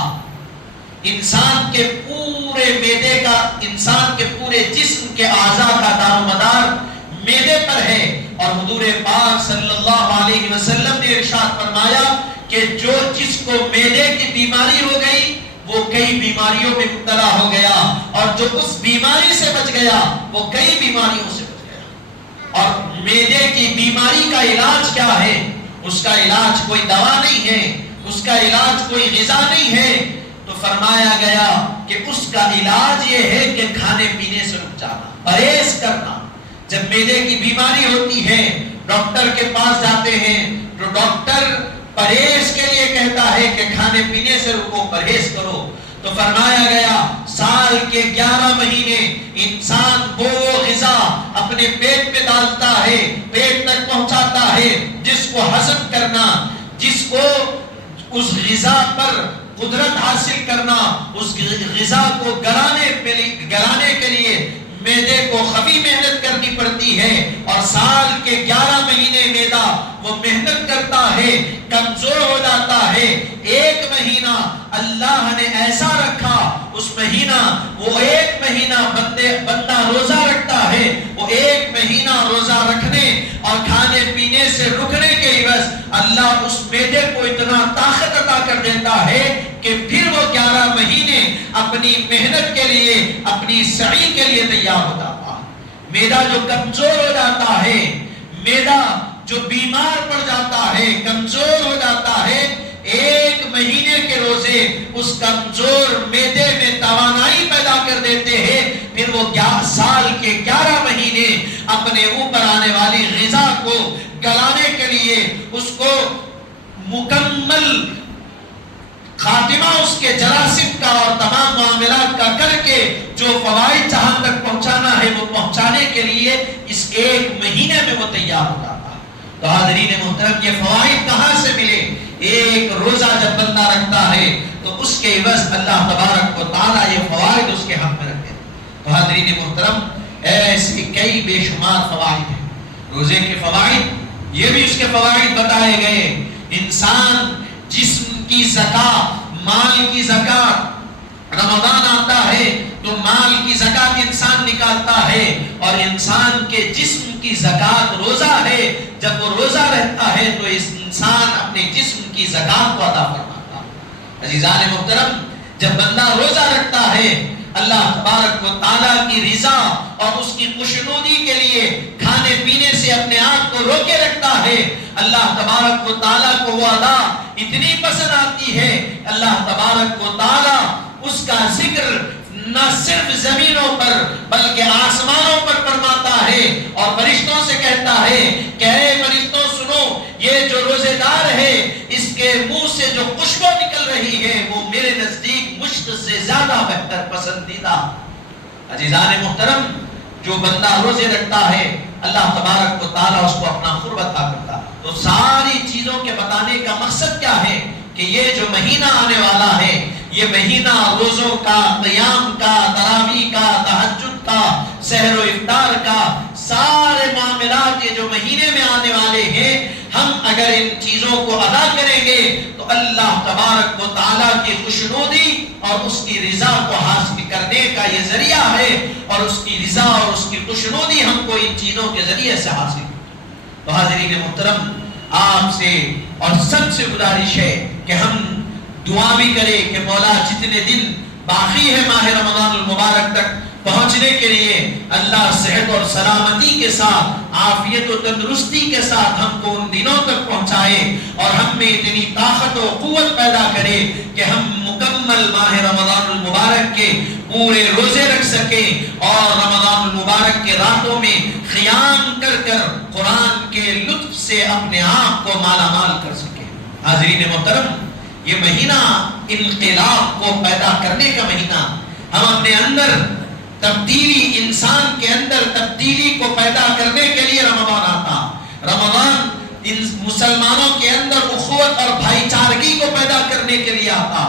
انسان کے پورے معدے کا، انسان کے پورے جسم کے اعضاء کا دار و مدار معدے پر ہے۔ اور حضور پاک صلی اللہ علیہ وسلم نے ارشاد فرمایا کہ جس کو معدے کی بیماری ہو گئی وہ کئی بیماریوں میں مبتلا ہو گیا، اور جو اس بیماری سے بچ گیا وہ کئی بیماریوں سے بچ گیا۔ اور معدے کی بیماری کا علاج کیا ہے؟ اس کا علاج کوئی دوا نہیں ہے، اس کا علاج کوئی غذا نہیں ہے، تو فرمایا گیا کہ اس کا علاج یہ ہے کہ کھانے پینے سے رک جانا، پرہیز کرنا۔ جب معدے کی بیماری ہوتی ہے ڈاکٹر کے پاس جاتے ہیں تو ڈاکٹر پرہیز کے لیے کہتا ہے کہ کھانے پینے سے رکو، پرہیز کرو، تو فرمایا گیا سال کے 11 مہینے انسان وہ غذا اپنے پیٹ میں ڈالتا ہے، پیٹ تک پہنچاتا ہے جس کو ہضم کرنا، جس کو اس غذا پر قدرت حاصل کرنا، اس غذا کو گلانے کے لیے معدے کو خفی محنت کرنی پڑتی ہے، اور سال کے 11 مہینے معدہ وہ محنت کرتا ہے، کمزور ہو جاتا ہے۔ ایک مہینہ اللہ نے ایسا رکھا، اس مہینہ وہ ایک مہینہ بندہ روزہ رکھتا ہے، وہ ایک مہینہ روزہ رکھنے اور کھانے پینے سے رکنے کے عوض اللہ اس معدے کو اتنا طاقت عطا کر دیتا ہے کہ پھر وہ 11 مہینے اپنی محنت کے لیے، اپنی سعی کے لیے تیار ہو جاتا ہے۔ معدہ جو کمزور ہو جاتا ہے، معدہ جو بیمار پڑ جاتا ہے، کمزور ہو جاتا ہے، ایک مہینے کے روزے اس کمزور معدے میں توانائی پیدا کر دیتے ہیں، پھر وہ سال کے 11 مہینے اپنے اوپر آنے والی غذا کو گلانے کے لیے، اس کو مکمل خاتمہ اس کے جراثیم کا اور تمام معاملات کا کر کے جو فوائد جہاں تک پہنچانا ہے وہ پہنچانے کے لیے اس ایک مہینے میں وہ تیار ہو جاتا ہے۔ تو حاضرین محترم، یہ فوائد کہاں سے ملے؟ ایک روزہ جب بندہ رکھتا ہے تو اس کے عوض اللہ تبارک و تعالیٰ یہ فوائد اس کے حق میں رکھتے ہیں۔ تو حاضرین محترم، ایسے کئی بے شمار فوائد ہیں روزے کے فوائد، یہ بھی اس کے فوائد بتائے گئے۔ انسان جسم کی زکات، مال کی زکات، رمضان آتا ہے تو مال کی زکات انسان نکالتا ہے، اور اور انسان کے جسم کی زکات روزہ ہے. جب وہ روزہ رہتا ہے تو اس انسان اپنے جسم کی زکات کو ادا فرماتا ہے. عزیزان محترم، جب بندہ روزہ رکھتا ہے اللہ تبارک و تعالیٰ کی رضا اور اس کی خوشنودی کے لیے کھانے پینے سے اپنے آپ کو روکے رکھتا ہے. اللہ تبارک و تعالیٰ کو وہ ادا اتنی پسند آتی ہے. اللہ تبارک و تعالیٰ اس کا ذکر نہ صرف زمینوں پر بلکہ آسمانوں پر فرماتا ہے اور فرشتوں سے کہتا ہے کہ اے فرشتوں سنو، یہ جو روزے دار ہے اس کے منہ سے جو خوشبو نکل رہی ہے وہ میرے نزدیک مشک سے زیادہ بہتر پسندیدہ. عزیزان محترم، جو بندہ روزے رکھتا ہے اللہ تبارک و تعالیٰ اس کو اپنا قرب عطا کرتا. تو ساری چیزوں کے بتانے کا مقصد کیا ہے کہ یہ جو مہینہ آنے والا ہے، یہ مہینہ روزوں کا، قیام کا، تراویح کا، تہجد کا، سحر و افطار کا، سارے معاملات یہ جو مہینے میں آنے والے ہیں، ہم اگر ان چیزوں کو ادا کریں گے تو اللہ تبارک و تعالیٰ کی خوشنودی اور اس کی رضا کو حاصل کرنے کا یہ ذریعہ ہے، اور اس کی رضا اور اس کی خوشنودی ہم کو ان چیزوں کے ذریعے سے حاصل. تو حاضرین محترم، آپ سے اور سب سے گزارش ہے کہ ہم دعا بھی کریں کہ مولا جتنے دن باقی ہے ماہ رمضان المبارک تک پہنچنے کے لیے اللہ صحت اور سلامتی کے ساتھ، عافیت و تندرستی کے ساتھ ہم کو ان دنوں تک پہنچائے اور ہم میں اتنی طاقت و قوت پیدا کرے کہ ہم مکمل ماہ رمضان المبارک کے پورے روزے رکھ سکیں اور رمضان المبارک کے راتوں میں قیام کر کر قرآن کے لطف سے اپنے آپ کو مالا مال کر سکیں. حاضرین محترم، یہ مہینہ انقلاب کو پیدا کرنے کا مہینہ، ہم اپنے اندر تبدیلی، انسان کے اندر تبدیلی کو پیدا کرنے کے لیے رمضان آتا. رمضان مسلمانوں کے اندر اخوت اور بھائی چارگی کو پیدا کرنے کے لیے آتا.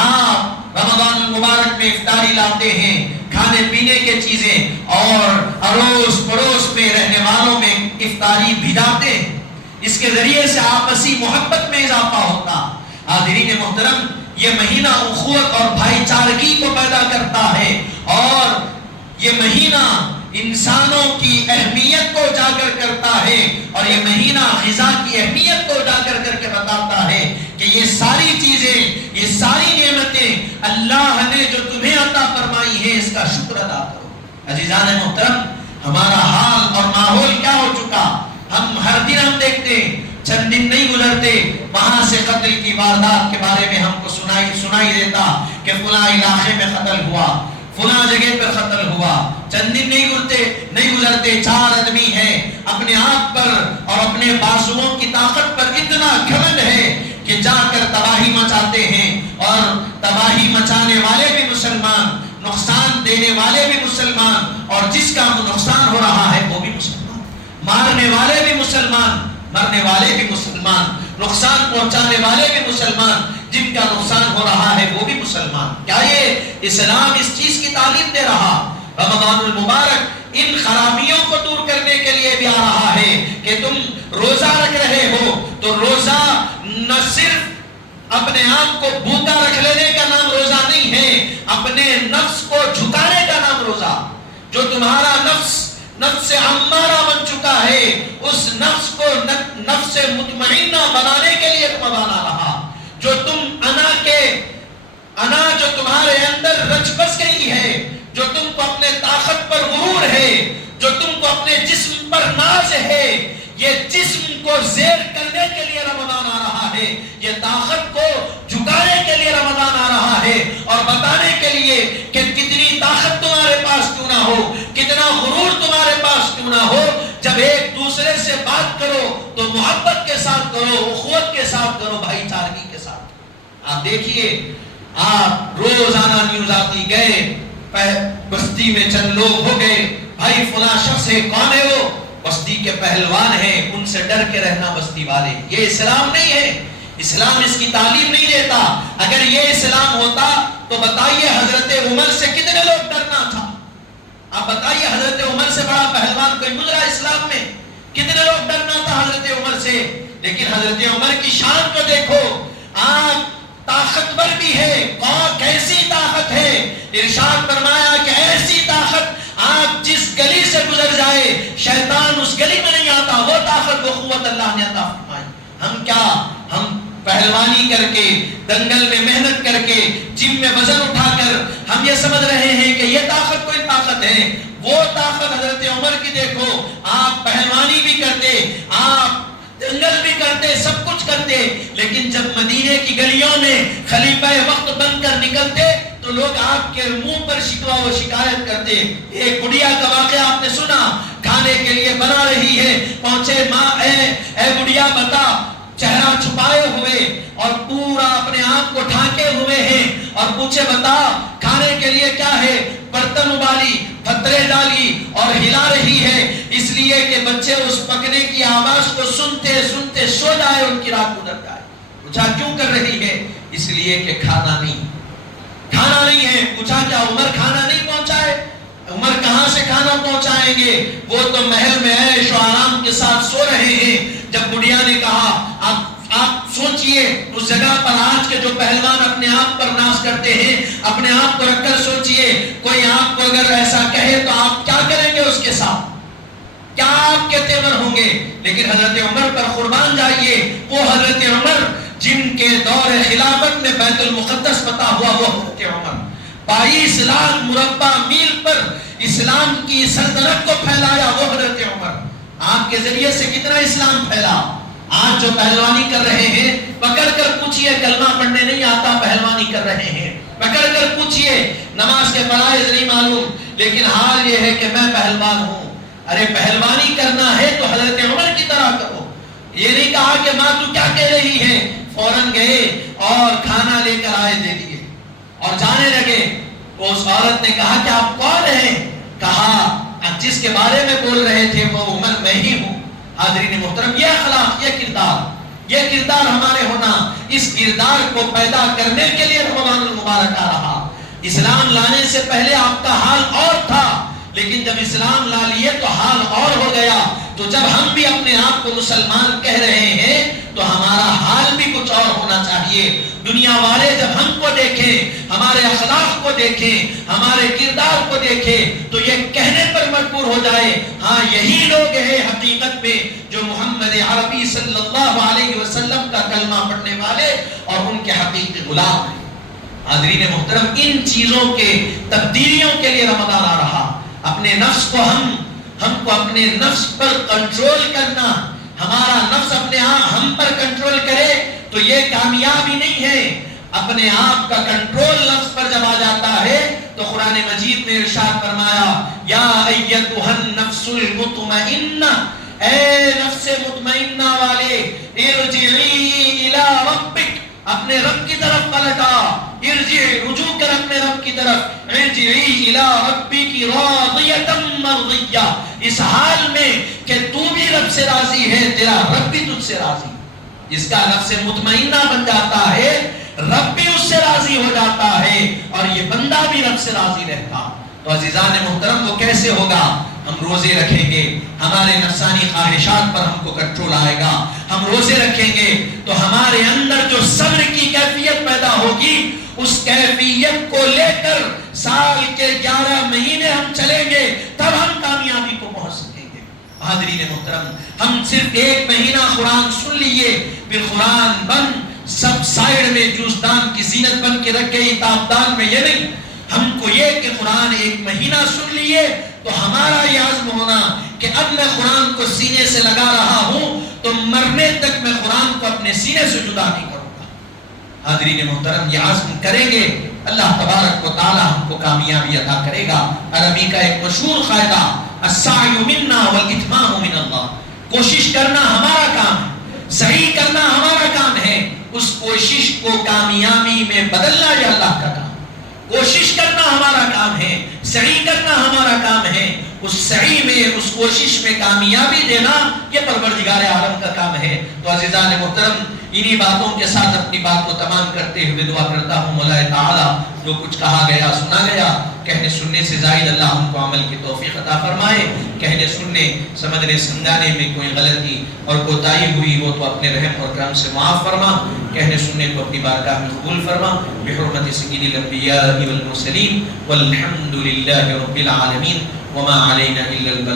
آپ رمضان المبارک میں افطاری لاتے ہیں، کھانے پینے کے چیزیں، اور اڑوس پڑوس میں رہنے والوں میں افطاری بھجاتے ہیں. اس کے ذریعے سے آپسی محبت میں اضافہ ہوتا. حاضرین محترم، یہ مہینہ اخوت اور بھائی چارگی کو پیدا کرتا ہے، اور یہ مہینہ انسانوں کی اہمیت کو اجاگر کرتا ہے، اور یہ مہینہ غذا کی اہمیت کو اجاگر کر کے بتاتا ہے کہ یہ ساری چیزیں، یہ ساری نعمتیں اللہ نے جو تمہیں عطا فرمائی ہیں اس کا شکر ادا کرو. عزیزان محترم، ہمارا حال اور ماحول کیا ہو چکا؟ ہم ہر دن ہم دیکھتے ہیں، چند دن نہیں گزرتے وہاں سے قتل کی واردات کے بارے میں ہم کو سنائی دیتا کہ فلاں علاقے میں قتل ہوا، فلاں جگہ پر قتل ہوا. چند دن نہیں گزرتے 4 آدمی ہیں اپنے آپ پر اور اپنے بازوؤں کی طاقت پر اتنا گھمنڈ ہے کہ جا کر تباہی مچاتے ہیں، اور تباہی مچانے والے بھی مسلمان، نقصان دینے والے بھی مسلمان، اور جس کا نقصان ہو رہا ہے وہ بھی مسلمان، مارنے والے بھی مسلمان، مرنے والے بھی مسلمان، نقصان پہنچانے والے بھی مسلمان، جن کا نقصان ہو رہا ہے وہ بھی مسلمان. کیا یہ اسلام اس چیز کی تعلیم دے رہا؟ رمضان المبارک ان خرابیوں کو دور کرنے کے لیے بھی آ رہا ہے کہ تم روزہ رکھ رہے ہو تو روزہ نہ صرف اپنے آپ کو بھوکا رکھ لینے کا نام روزہ نہیں ہے، اپنے نفس کو جھکانے کا نام روزہ. جو تمہارا نفس عمارہ بن چکا ہے، اس نفس کو نفس مطمئنہ بنانے کے لیے رمضان آ رہا. جو تم انا جو تمہارے اندر رچ بس گئی ہے، جو تم کو اپنے طاقت پر غرور ہے، جو تم کو اپنے جسم پر ناز ہے، یہ جسم کو زیر کرنے کے لیے رمضان آ رہا ہے، یہ طاقت کو جھکانے کے لیے رمضان آ رہا ہے، اور بتانے کے لیے کہ کتنی طاقت تمہارے پاس کیوں نہ ہو، کتنا غرور تمہارے پاس کیوں نہ ہو، جب ایک دوسرے سے بات کرو تو محبت کے ساتھ کرو، اخوت کے ساتھ کرو، بھائی چارگی کے ساتھ. آپ دیکھیے، آپ روزانہ نیوز آتی، گئے بستی میں چند لوگ ہو گئے، بھائی فلاں شخص ہے، کون ہے وہ؟ بستی کے پہلوان ہیں، ان سے ڈر کے رہنا بستی والے. یہ اسلام نہیں ہے، اسلام اس کی تعلیم نہیں دیتا. اگر یہ اسلام ہوتا تو بتائیے حضرت عمر سے کتنے لوگ ڈرنا تھا؟ آپ بتائیے حضرت عمر سے بڑا پہلوان کوئی گزرا اسلام میں؟ کتنے لوگ ڈرنا تھا حضرت عمر سے؟ لیکن حضرت عمر کی شان کو دیکھو، آپ طاقتور بھی ہے، کیسی طاقت ہے. ارشاد فرمایا کہ ایسی طاقت آپ جس گلی سے سے گزر جائے شیطان اس گلی میں نہیں آتا، وہ طاقت وہ قوت اللہ نے عطا فرمائی۔ ہم کیا، ہم پہلوانی کر کے، دنگل میں محنت کر کے، جم میں وزن اٹھا کر ہم یہ سمجھ رہے ہیں کہ یہ طاقت کوئی طاقت ہے۔ وہ طاقت حضرت عمر کی دیکھو، آپ پہلوانی بھی کرتے، آپ دنگل بھی کرتے، سب کچھ کرتے، لیکن جب مدینے کی گلیوں میں خلیفہ وقت بن کر نکلتے تو لوگ آپ کے منہ پر شکوہ و شکایت کرتے۔ ایک گڑیا کا واقعہ آپ نے سنا، کھانے کے لیے بنا رہی ہے، پہنچے ماں، اے گڑیا بتا، چہرہ چھپائے ہوئے اور پورا اپنے آپ کو ڈھانکے ہوئے ہیں، اور پوچھے بتا کھانے کے لیے کیا ہے؟ برتن ابالی، پتھرے ڈالی اور ہلا رہی ہے، اس لیے کہ بچے اس پکنے کی آواز کو سنتے سنتے سو جائے، ان کی رات گزر جائے۔ پوچھا کیوں کر رہی ہے؟ اس لیے کہ کھانا نہیں ہے۔ پوچھا کیا عمر کھانا نہیں پہنچائے؟ عمر کہاں سے کھانا پہنچائیں گے؟ وہ تو محل میں عیش و آرام کے ساتھ سو رہے ہیں۔ جب بڑھیا نے کہا آپ سوچئے اس جگہ پر آج کے جو پہلوان اپنے آپ پر ناز کرتے ہیں، اپنے آپ کو رکھ کر سوچئے، کوئی آپ کو اگر ایسا کہے تو آپ کیا کریں گے اس کے ساتھ؟ کیا آپ کے تیور ہوں گے؟ لیکن حضرت عمر پر قربان جائیے، وہ حضرت عمر جن کے دور خلافت میں بیت المقدس فتح ہوا، وہ حضرت عمر 22 لاکھ مربع میل پر اسلام کی سلطنت کو پھیلایا، وہ حضرت عمر۔ آپ کے ذریعے سے کتنا اسلام پھیلا۔ آج جو پہلوانی کر رہے ہیں، پکڑ کر پوچھئے کلمہ پڑھنے نہیں آتا، پہلوانی کر رہے ہیں، پکڑ کر پوچھئے نماز کے فرائض نہیں معلوم، لیکن حال یہ ہے کہ میں پہلوان ہوں۔ ارے پہلوانی کرنا ہے تو حضرت عمر کی طرح کرو۔ یہ نہیں کہا کہ ماں تو کیا کہہ رہی ہے، فوراً گئے اور کھانا لے کر آئے، دے دیے اور جانے لگے۔ اس عورت نے کہا کہ آپ کون ہیں؟ کہا جس کے بارے میں بول رہے تھے وہ عمر میں ہی ہوں۔ حاضرین محترم، یہ اخلاق، یہ کردار ہمارے ہونا، اس کردار کو پیدا کرنے کے لیے رمضان المبارک آ رہا۔ اسلام لانے سے پہلے آپ کا حال اور تھا، لیکن جب اسلام لا لیے تو حال اور ہو گیا۔ تو جب ہم بھی اپنے آپ کو مسلمان کہہ رہے ہیں تو ہمارا حال بھی کچھ اور ہونا چاہیے۔ دنیا والے جب ہم کو دیکھیں، ہمارے اخلاق کو دیکھیں، ہمارے کردار کو دیکھیں تو یہ کہنے پر مجبور ہو جائے، ہاں یہی لوگ ہیں حقیقت میں جو محمد عربی صلی اللہ علیہ وسلم کا کلمہ پڑھنے والے اور ان کے حقیقی غلام ہیں۔ حاضرین محترم، ان چیزوں کے تبدیلیوں کے لیے رمضان آ رہا۔ اپنے نفس کو ہم کو اپنے نفس پر کنٹرول کرنا، ہمارا نفس اپنے ہم پر کنٹرول کرے تو یہ کامیابی نہیں ہے۔ اپنے آپ کا کنٹرول نفس پر جب آ جاتا ہے تو قرآن مجید میں ارشاد فرمایا، یا ایتھا النفس المطمئنہ، اے نفس مطمئنہ والے، ارجعی الی ربک، اپنے رب کی طرف پلٹا، ارجع، رجوع کر اپنے رب کی طرف، ارجعی الی ربک راضیۃ مرضیہ، اس حال میں کہ تو بھی رب سے راضی ہے، تیرا رب بھی تجھ سے راضی۔ جس کا نفس مطمئنہ بن جاتا ہے، رب بھی اس سے راضی ہو جاتا ہے اور یہ بندہ بھی رب سے راضی رہتا۔ تو عزیزان محترم، وہ کیسے ہوگا؟ ہم روزے رکھیں گے، ہمارے نفسانی خواہشات پر ہم کو کنٹرول آئے گا۔ ہم روزے رکھیں گے تو ہمارے اندر جو صبر کی کیفیت پیدا ہوگی، اس کیفیت کو لے کر سال کے 11 مہینے ہم چلیں گے، تب ہم کامیابی کو پہنچ سکیں گے۔ حاضرین محترم، ہم صرف 1 مہینہ قرآن سن لیے، پھر قرآن بند سب سائیڈ میں جوزدان کی زینت بن کے رکھ گئی تابدان میں، یہ نہیں۔ ہم کو یہ کہ قرآن 1 مہینہ سن لیے تو ہمارا یہ عزم ہونا کہ اب میں قرآن کو سینے سے لگا رہا ہوں تو مرنے تک میں قرآن کو اپنے سینے سے جدا نہیں کروں گا۔ حاضرین محترم، یہ عزم کریں گے، اللہ تبارک و تعالی ہم کو کامیابی عطا کرے گا۔ عربی کا ایک مشہور قاعدہ، السعی منا والاتمام من اللہ، کوشش کرنا ہمارا کام ہے، سعی کرنا ہمارا کام ہے، اس کوشش کو کامیابی میں بدلنا یہ اللہ کا کام۔ کوشش کرنا ہمارا کام ہے، سعی کرنا ہمارا کام ہے، اس سعی میں، اس کوشش میں کامیابی دینا یہ پروردگار عالم کا کام ہے۔ تو عزیزان محترم، انہی باتوں کے ساتھ اپنی بات کو تمام کرتے ہوئے دعا کرتا ہوں مولا تعالی جو کچھ کہا گیا سنا گیا، کہنے سننے سے زائد اللہ ہم کو عمل کی توفیق عطا فرمائے۔ کہنے سننے سمجھنے سمجھانے میں کوئی غلطی اور کوتاہی ہوئی وہ تو اپنے رحم اور کرم سے معاف فرما، کہنے سننے کو اپنی بارگاہ میں قبول فرما، بحرمت سید الانبیاء والمرسلین، والحمد للہ رب العالمین۔ وما علينا إلا البلاغ